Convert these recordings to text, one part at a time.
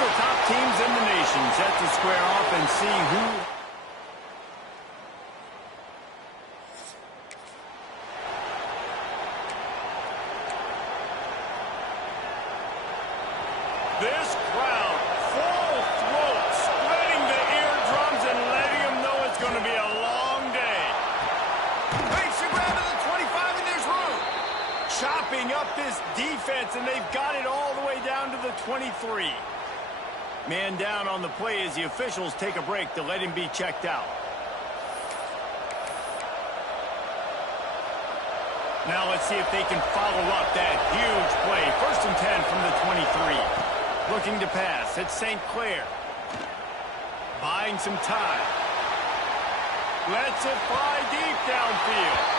of the top teams in the nation set to square off and see who... This crowd, full throat, splitting the eardrums and letting them know it's going to be a long day. Makes the grab to the 25, and there's room. Chopping up this defense, and they've got it all the way down to the 23. Man down on the play as the officials take a break to let him be checked out. Now let's see if they can follow up that huge play. 1st and 10 from the 23. Looking to pass. It's St. Clair. Buying some time. Lets it fly deep downfield.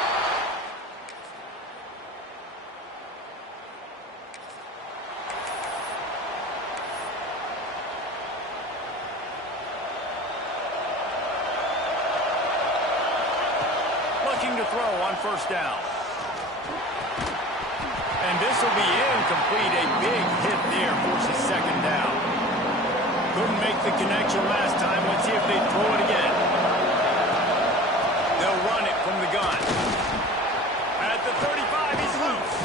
Looking to throw on 1st down. And this will be incomplete. A big hit there forces 2nd down. Couldn't make the connection last time. Let's see if they throw it again. They'll run it from the gun. At the 35, he's loose.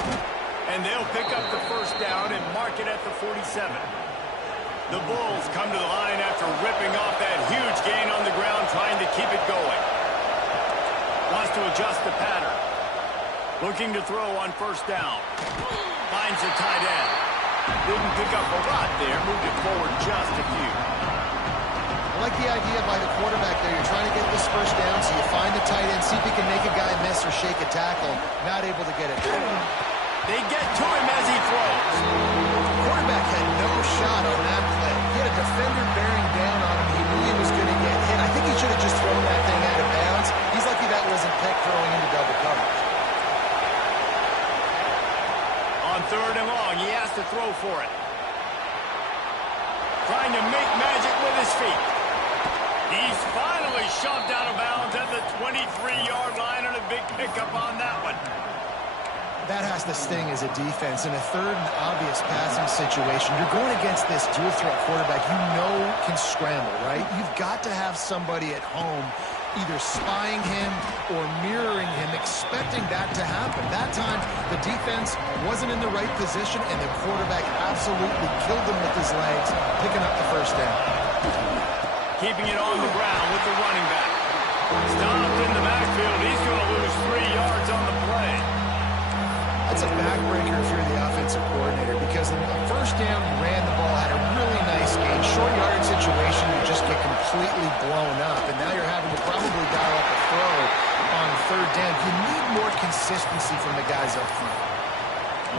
And they'll pick up the 1st down and mark it at the 47. The Bulls come to the line after ripping off that huge gain on the ground, trying to keep it going. Wants to adjust the pattern. Looking to throw on 1st down. Finds the tight end. Didn't pick up a lot there. Moved it forward just a few. I like the idea by the quarterback there. You're trying to get this 1st down, so you find the tight end, see if he can make a guy miss or shake a tackle. Not able to get it. They get to him as he throws. The quarterback had no shot on that play. He had a defender bearing down on him. He knew he was going to get hit. I think he should have just thrown that thing out of bounds. He's lucky that wasn't Peck throwing into double coverage. On 3rd and long, he has to throw for it. Trying to make magic with his feet. He's finally shoved out of bounds at the 23-yard line, and a big pickup on that one. That has to sting as a defense. In a 3rd and obvious passing situation, you're going against this dual-threat quarterback you know can scramble, right? You've got to have somebody at home either spying him or mirroring him, expecting that to happen. That time, the defense wasn't in the right position, and the quarterback absolutely killed him with his legs, picking up the 1st down. Keeping it on the ground with the running back. Stopped in the backfield. He's going to lose 3 yards on the play. That's a backbreaker if you're the offensive coordinator, because in the 1st down, you ran the ball, had a really nice gain. Short yardage situation, you just get completely blown up, and now you're having to probably dial up a throw on 3rd down. You need more consistency from the guys up front.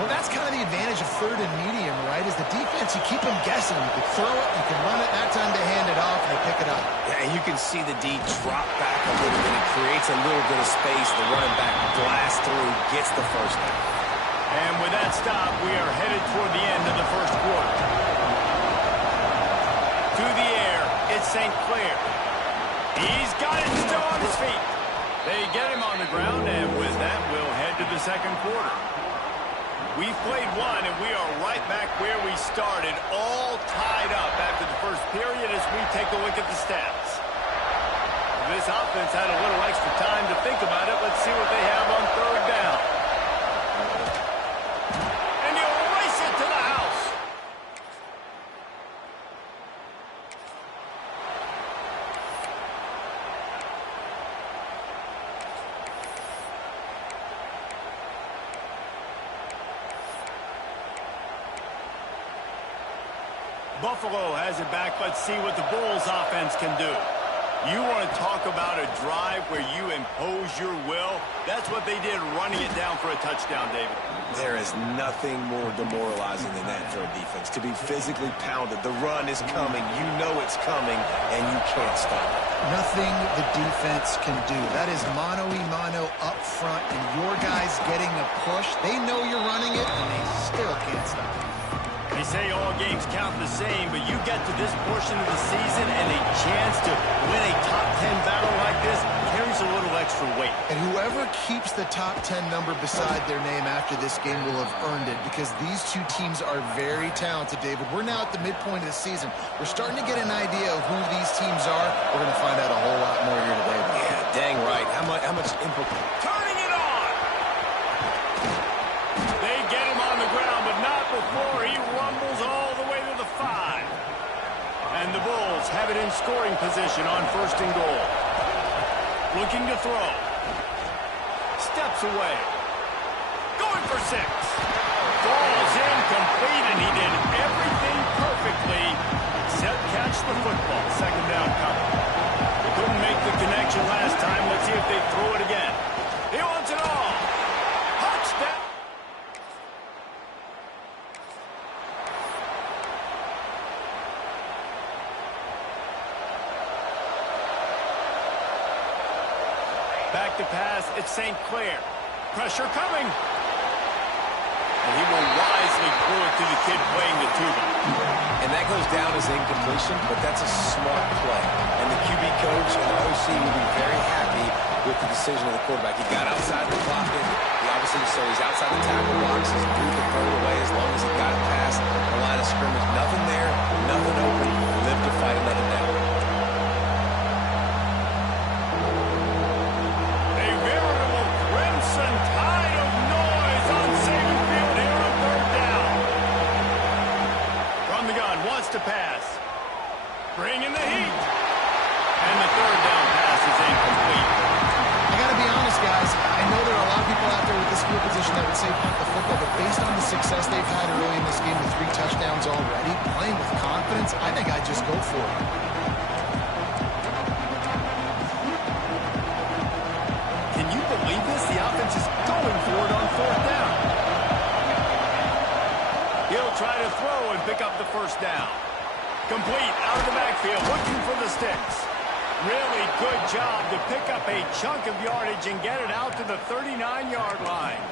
Well, that's kind of the advantage of 3rd and medium, right, is the defense. You keep them guessing. You can throw it, you can run it. That time they hand it off, and they pick it up. Yeah, and you can see the D drop back a little bit. It creates a little bit of space. The running back blasts through, gets the 1st down. And with that stop, we are headed toward the end of the 1st quarter. To the air, it's St. Clair. He's got it still on his feet. They get him on the ground, and with that, we'll head to the 2nd quarter. We've played one, and we are right back where we started, all tied up after the 1st period as we take a look at the stats. This offense had a little extra time to think about it. Let's see what they have on 3rd down. And he'll race it to the house. Buffalo has it back. Let's see what the Bulls offense can do. You want to talk about a drive where you impose your will? That's what they did, running it down for a touchdown, David. There is nothing more demoralizing than that for a defense. To be physically pounded. The run is coming. You know it's coming, and you can't stop it. Nothing the defense can do. That is mano-a-mano up front, and your guys getting a push. They know you're running it, and they still can't stop it. They say all games count the same, but you get to this portion of the season and a chance to win a top 10 battle like this carries a little extra weight. And whoever keeps the top 10 number beside their name after this game will have earned it, because these two teams are very talented, David. We're now at the midpoint of the season. We're starting to get an idea of who these teams are. We're going to find out a whole lot more here today. Yeah, dang right. How much input? Turning it on! They get him on the ground, but not before he rumbles all the way to the 5. And the Bulls have it in scoring position on 1st and goal. Looking to throw. Steps away. Going for 6. Falls incomplete, and he did everything perfectly except catch the football. 2nd down coming. They couldn't make the connection last time. Let's see if they throw it again. He wants it all. Touchdown. Back to pass, it's St. Clair. Pressure coming. And he will wisely throw it to the kid playing the tuba. And that goes down as incompletion, but that's a smart play. And the QB coach and the OC will be very happy with the decision of the quarterback. He got outside the pocket. He obviously, so he's outside the tackle box. He's moved the throw away as long as he got it past the line of scrimmage. Nothing there, nothing open. Live to fight another down. Tide of noise on Saban Field here on 3rd down. From the gun, wants to pass. Bringing the heat. And the 3rd down pass is incomplete. I got to be honest, guys. I know there are a lot of people out there with this field position that would say punt the football, but based on the success they've had early in this game with 3 touchdowns already, playing with confidence, I think I'd just go for it. Believe this? The offense is going for it on 4th down. He'll try to throw and pick up the 1st down. Complete out of the backfield, looking for the sticks. Really good job to pick up a chunk of yardage and get it out to the 39-yard line.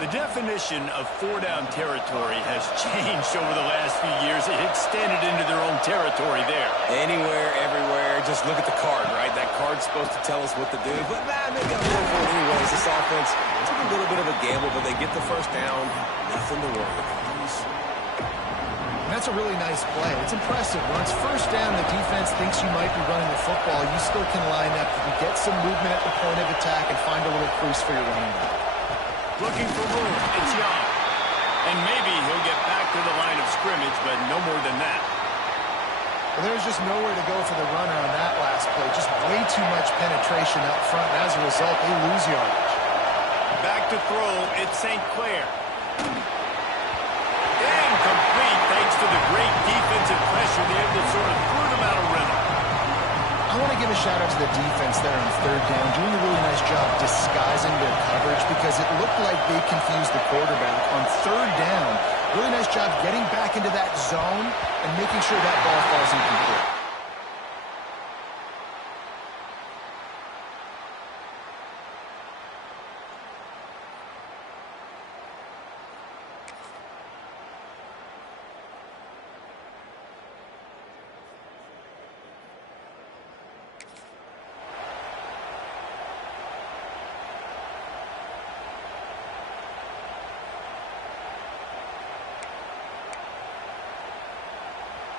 The definition of 4-down territory has changed over the last few years. It extended into their own territory there. Anywhere, everywhere, just look at the card, right? That card's supposed to tell us what to do, but maybe I'm going for it anyways. This offense took a little bit of a gamble, but they get the 1st down. Nothing to worry about. That's a really nice play. It's impressive. When it's 1st down, the defense thinks you might be running the football. You still can line up. You can get some movement at the point of attack and find a little crease for your running back. Looking for room. It's Young. And maybe he'll get back to the line of scrimmage, but no more than that. Well, there's just nowhere to go for the runner on that last play. Just way too much penetration up front. And as a result, they lose yardage. Back to throw. It's St. Clair. Incomplete thanks to the great defensive pressure there that sort of threw them out of rhythm. I want to give a shout-out to the defense there on 3rd down, doing a really nice job disguising their coverage because it looked like they confused the quarterback. On 3rd down, really nice job getting back into that zone and making sure that ball falls incomplete.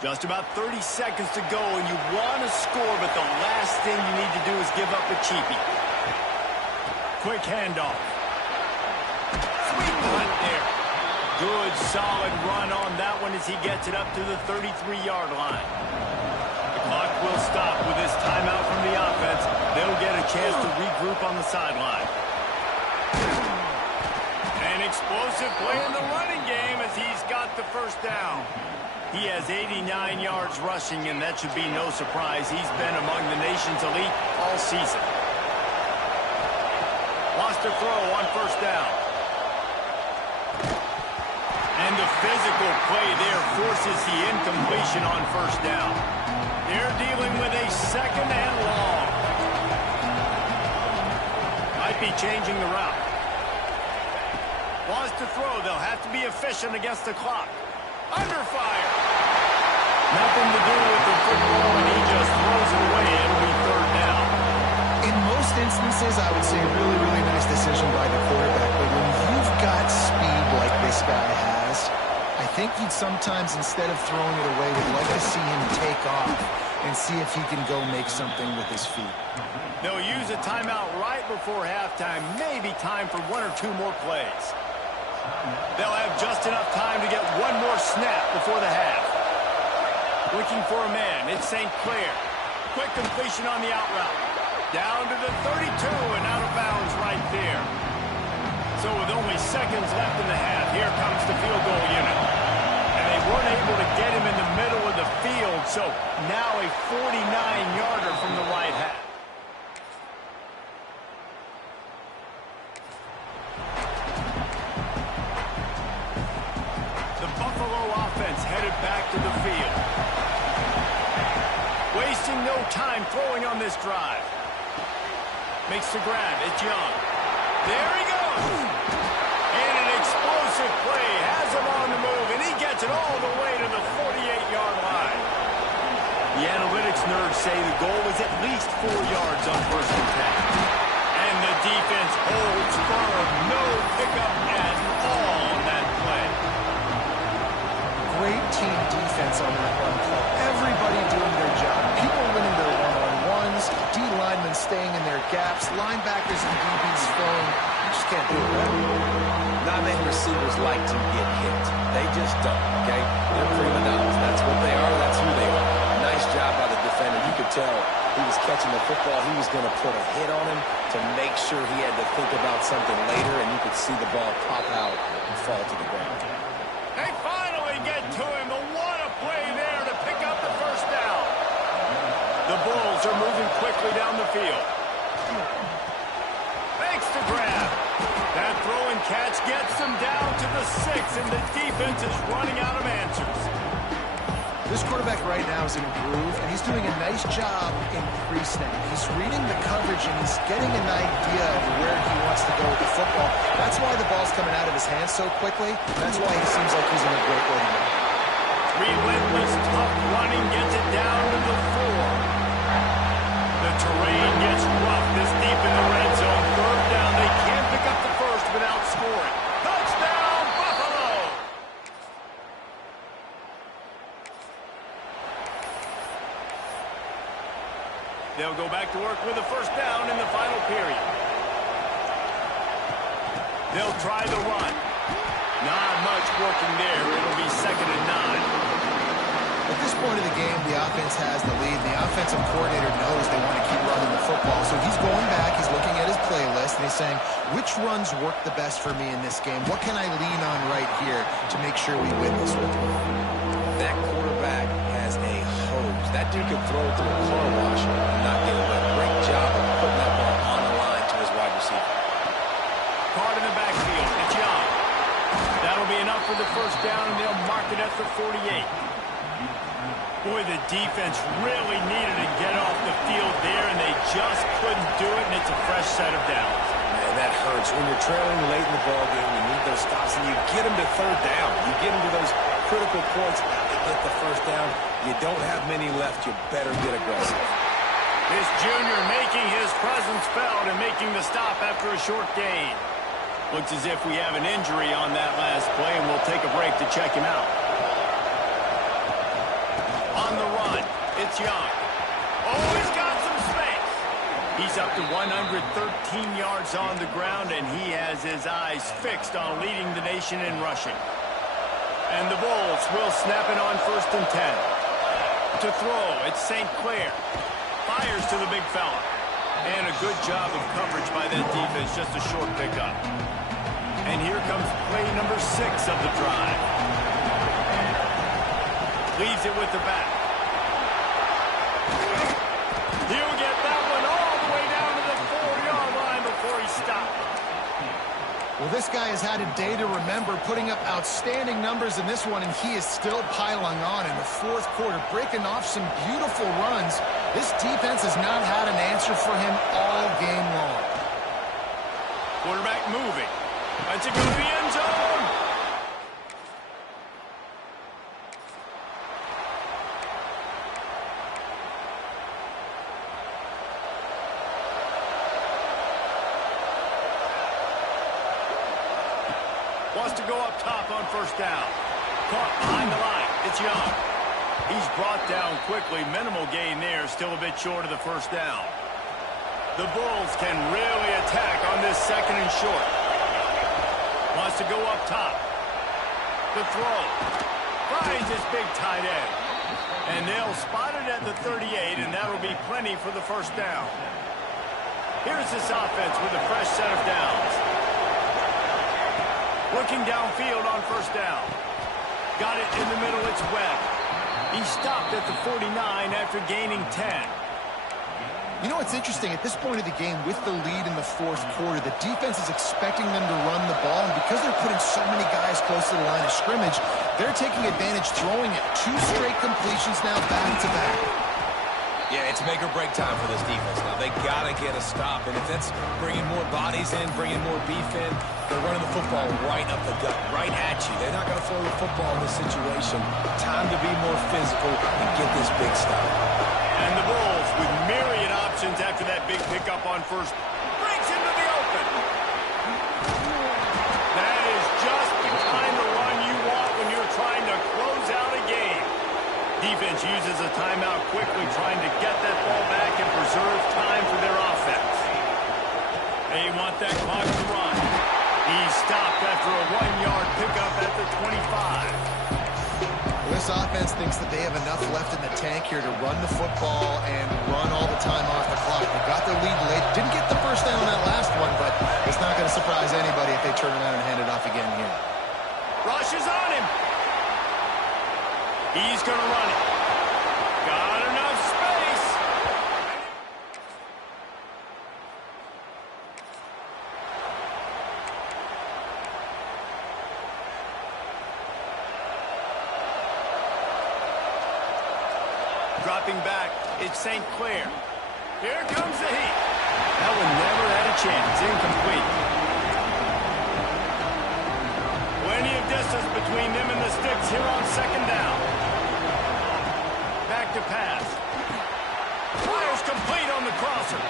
Just about 30 seconds to go, and you want to score, but the last thing you need to do is give up a cheapie. Quick handoff. Sweet punt there. Good, solid run on that one as he gets it up to the 33-yard line. The clock will stop with this timeout from the offense. They'll get a chance to regroup on the sideline. An explosive play in the running game as he's got the 1st down. He has 89 yards rushing, and that should be no surprise. He's been among the nation's elite all season. Lost to throw on 1st down. And the physical play there forces the incompletion on 1st down. They're dealing with a 2nd and long. Might be changing the route. Wants to throw. They'll have to be efficient against the clock. Under fire. Nothing to do with the football, and he just throws it away. It'll be 3rd down. most instances, I would say really, really nice decision by the quarterback. But when you've got speed like this guy has, I think you'd sometimes, instead of throwing it away, would like to see him take off and see if he can go make something with his feet. They'll use a timeout right before halftime, maybe time for one or two more plays. They'll have just enough time to get one more snap before the half. Looking for a man, it's St. Clair. Quick completion on the out route. Down to the 32 and out of bounds right there. So with only seconds left in the half, here comes the field goal unit. And they weren't able to get him in the middle of the field, so now a 49-yarder from the right half. The Buffalo offense headed back to the field. Wasting no time throwing on this drive. Makes the grab. It's Young. There he goes. And an explosive play. Has him on the move, and he gets it all the way to the 48-yard line. The analytics nerds say the goal was at least 4 yards on first and 10. And the defense holds firm. No pickup at all on that play. Great team defense on that run play. Everybody doing their job. People winning their one-on-ones, D linemen staying in their gaps, linebackers and DBs filling. You just can't do it better. Not many receivers like to get hit. They just don't, okay? They're prima donnas. That's what they are. That's who they are. Nice job by the defender. You could tell he was catching the football. He was going to put a hit on him to make sure he had to think about something later, and you could see the ball pop out and fall to the ground. They finally get to him, but what a play there to pick up the first down. The Bulls are moving quickly down the field. Makes the grab. That throw and catch gets them down to the 6, and the defense is running out of answers. This quarterback right now is in a groove, and he's doing a nice job in pre-snap. He's reading the coverage, and he's getting an idea of where he wants to go with the football. That's why the ball's coming out of his hands so quickly. That's why he seems like he's in a great way to go. Relentless, tough running gets it down to the 4. The terrain gets rough this deep in the red zone. Third down, they can't pick up the first without scoring. Touchdown, Buffalo! They'll go back to work with a first down in the final period. They'll try the run. Not much working there. It'll be 2nd and 9. At this point of the game, the offense has the lead. The offensive coordinator knows they want to keep running the football. So he's going back, he's looking at his playlist, and he's saying, which runs work the best for me in this game? What can I lean on right here to make sure we win this one? That quarterback has a hose. That dude could throw it through a car wash and not get it wet. Great job of putting that ball on the line to his wide receiver. Card in the backfield. It's Young. That'll be enough for the first down, and they'll mark it at the 48. Boy, the defense really needed to get off the field there, and they just couldn't do it, and it's a fresh set of downs. Man, that hurts. When you're trailing late in the ballgame, you need those stops, and you get them to third down. You get them to those critical points to get the first down. You don't have many left. You better get aggressive. This junior making his presence felt and making the stop after a short gain. Looks as if we have an injury on that last play, and we'll take a break to check him out. On the run, it's Young. Oh, he's got some space. He's up to 113 yards on the ground, and he has his eyes fixed on leading the nation in rushing. And the Bulls will snap it on 1st and 10. To throw, it's St. Clair. Fires to the big fella. And a good job of coverage by that defense, just a short pickup. And here comes play number 6 of the drive. Leaves it with the back. He'll get that one all the way down to the 4-yard line before he stopped. Well, this guy has had a day to remember, putting up outstanding numbers in this one, and he is still piling on in the 4th quarter, breaking off some beautiful runs. This defense has not had an answer for him all game long. Quarterback moving. Let's it go to the end zone. Wants to go up top on first down. Caught behind the line. It's Young. He's brought down quickly. Minimal gain there. Still a bit short of the first down. The Bulls can really attack on this second and short. Wants to go up top. The throw. Finds his big tight end. And they'll spot it at the 38, and that'll be plenty for the first down. Here's this offense with a fresh set of downs. Looking downfield on first down. Got it in the middle, it's Webb. He stopped at the 49 after gaining 10. You know what's interesting? At this point of the game, with the lead in the fourth quarter, the defense is expecting them to run the ball, and because they're putting so many guys close to the line of scrimmage, they're taking advantage, throwing it. 2 straight completions now, back-to-back. Yeah, it's make or break time for this defense. Now, they got to get a stop, and if that's bringing more bodies in, bringing more beef in, they're running the football right up the gut, right at you. They're not going to throw the football in this situation. Time to be more physical and get this big stop. And the Bulls, with myriad options after that big pickup on first, breaks into the open. That is just the kind of run you want when you're trying to close out a game. Defense uses a timeout quickly, trying to get that ball back and preserve time for their offense. They want that clock to run. He stopped after a 1-yard pickup at the 25. This offense thinks that they have enough left in the tank here to run the football and run all the time off the clock. They got their lead late. Didn't get the first down on that last one, but it's not going to surprise anybody if they turn around and hand it off again here. Rush is on him. He's going to run it. Got enough space. Dropping back, it's St. Clair. Here comes the heat. That one never had a chance. Incomplete. Plenty of distance between them and the sticks here on second down. Back to pass. Fires complete on the crosser.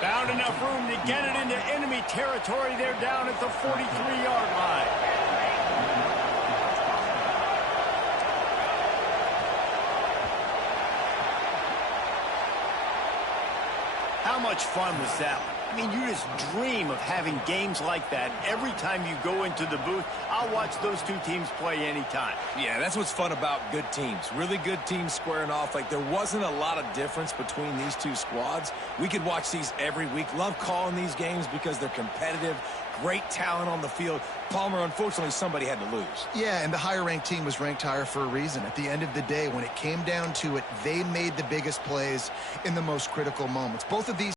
Found enough room to get it into enemy territory. They're down at the 43-yard line. How much fun was that one? I mean, you just dream of having games like that every time you go into the booth. I'll watch those two teams play anytime. Yeah, that's what's fun about good teams. Really good teams squaring off. Like, there wasn't a lot of difference between these two squads. We could watch these every week. Love calling these games because they're competitive. Great talent on the field. Palmer, unfortunately, somebody had to lose. Yeah, and the higher-ranked team was ranked higher for a reason. At the end of the day, when it came down to it, they made the biggest plays in the most critical moments. Both of these